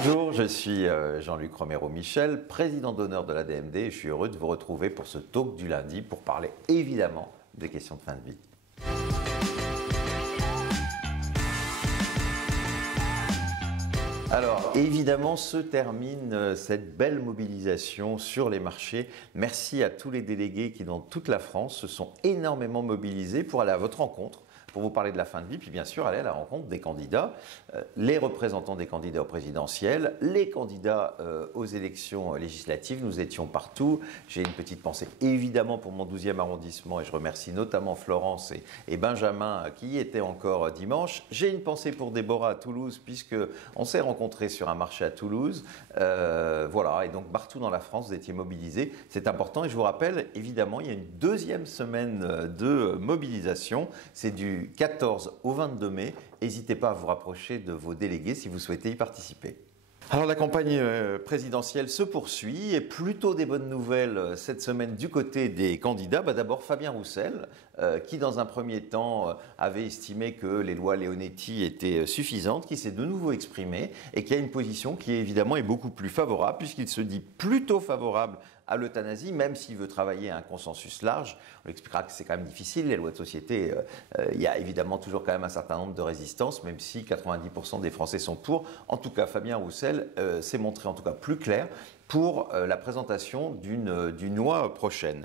Bonjour, je suis Jean-Luc Romero-Michel, président d'honneur de l'ADMD et je suis heureux de vous retrouver pour ce talk du lundi pour parler évidemment des questions de fin de vie. Alors, évidemment, se termine cette belle mobilisation sur les marchés. Merci à tous les délégués qui, dans toute la France, se sont énormément mobilisés pour aller à votre rencontre, pour vous parler de la fin de vie, puis bien sûr aller à la rencontre des candidats, les représentants des candidats aux présidentielles, les candidats aux élections législatives. Nous étions partout. J'ai une petite pensée évidemment pour mon 12e arrondissement et je remercie notamment Florence et Benjamin qui y étaient encore dimanche. J'ai une pensée pour Déborah à Toulouse puisqu'on s'est rencontrés sur un marché à Toulouse. Voilà, et donc partout dans la France, vous étiez mobilisés. C'est important et je vous rappelle, évidemment, il y a une deuxième semaine de mobilisation. C'est du 14 au 22 mai. N'hésitez pas à vous rapprocher de vos délégués si vous souhaitez y participer. Alors la campagne présidentielle se poursuit et plutôt des bonnes nouvelles cette semaine du côté des candidats. D'abord Fabien Roussel qui dans un premier temps avait estimé que les lois Leonetti étaient suffisantes, qui s'est de nouveau exprimé et qui a une position qui évidemment est beaucoup plus favorable puisqu'il se dit plutôt favorable à l'euthanasie, même s'il veut travailler à un consensus large. On expliquera que c'est quand même difficile, les lois de société, il y a évidemment toujours quand même un certain nombre de résistances, même si 90% des Français sont pour. En tout cas, Fabien Roussel s'est montré en tout cas plus clair pour la présentation d'une loi prochaine.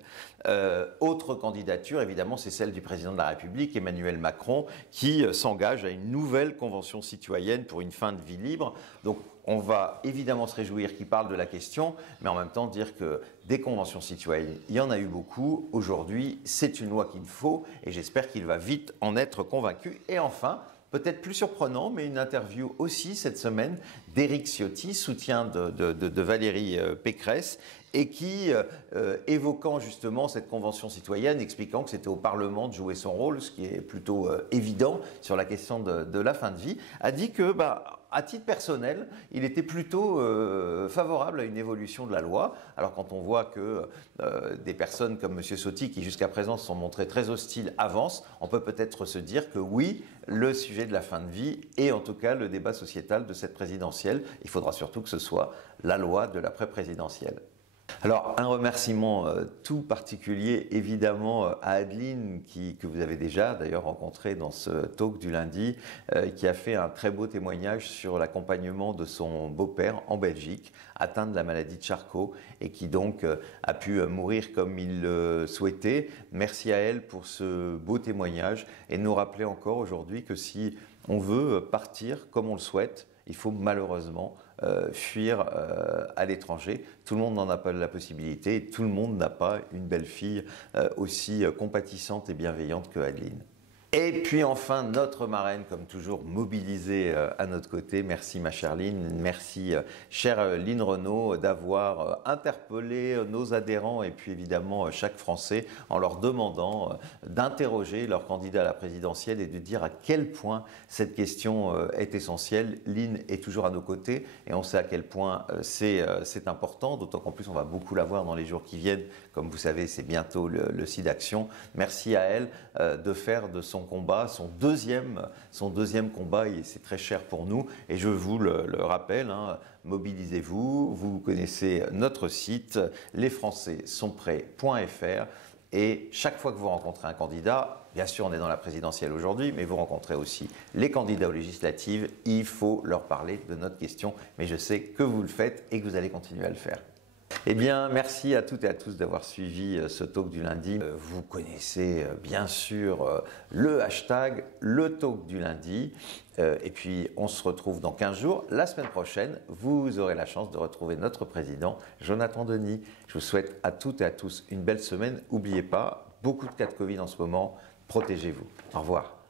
Autre candidature, évidemment, c'est celle du président de la République, Emmanuel Macron, qui s'engage à une nouvelle convention citoyenne pour une fin de vie libre. Donc, on va évidemment se réjouir qu'il parle de la question, mais en même temps dire que des conventions citoyennes, il y en a eu beaucoup. Aujourd'hui, c'est une loi qu'il faut et j'espère qu'il va vite en être convaincu. Et enfin, peut-être plus surprenant, mais une interview aussi cette semaine d'Éric Ciotti, soutien de Valérie Pécresse, et qui, évoquant justement cette convention citoyenne, expliquant que c'était au Parlement de jouer son rôle, ce qui est plutôt évident sur la question de la fin de vie, a dit que, à titre personnel, il était plutôt favorable à une évolution de la loi. Alors quand on voit que des personnes comme M. Ciotti, qui jusqu'à présent se sont montrées très hostiles, avancent, on peut peut-être se dire que oui, le sujet de la fin de vie et en tout cas le débat sociétal de cette présidentielle, il faudra surtout que ce soit la loi de l'après-présidentielle. Alors, un remerciement tout particulier, évidemment, à Adeline, que vous avez déjà d'ailleurs rencontré dans ce talk du lundi, qui a fait un très beau témoignage sur l'accompagnement de son beau-père en Belgique, atteint de la maladie de Charcot, et qui donc a pu mourir comme il le souhaitait. Merci à elle pour ce beau témoignage, et nous rappeler encore aujourd'hui que si on veut partir comme on le souhaite, il faut malheureusement fuir à l'étranger. Tout le monde n'en a pas la possibilité et tout le monde n'a pas une belle-fille aussi compatissante et bienveillante que Adeline. Et puis enfin, notre marraine, comme toujours, mobilisée à notre côté. Merci ma chère Lynn, merci chère Lynn Renaud d'avoir interpellé nos adhérents et puis évidemment chaque Français en leur demandant d'interroger leur candidat à la présidentielle et de dire à quel point cette question est essentielle. Lynn est toujours à nos côtés et on sait à quel point c'est important, d'autant qu'en plus on va beaucoup la voir dans les jours qui viennent. Comme vous savez, c'est bientôt le SIDAction. Merci à elle de faire de son combat, son deuxième combat, et c'est très cher pour nous. Et je vous le rappelle, mobilisez-vous, vous connaissez notre site, lesfrançaissonprêts.fr. Et chaque fois que vous rencontrez un candidat, bien sûr on est dans la présidentielle aujourd'hui, mais vous rencontrez aussi les candidats aux législatives, il faut leur parler de notre question. Mais je sais que vous le faites et que vous allez continuer à le faire. Eh bien, merci à toutes et à tous d'avoir suivi ce talk du lundi. Vous connaissez bien sûr le hashtag, le talk du lundi. Et puis, on se retrouve dans 15 jours. La semaine prochaine, vous aurez la chance de retrouver notre président, Jonathan Denis. Je vous souhaite à toutes et à tous une belle semaine. N'oubliez pas, beaucoup de cas de Covid en ce moment. Protégez-vous. Au revoir.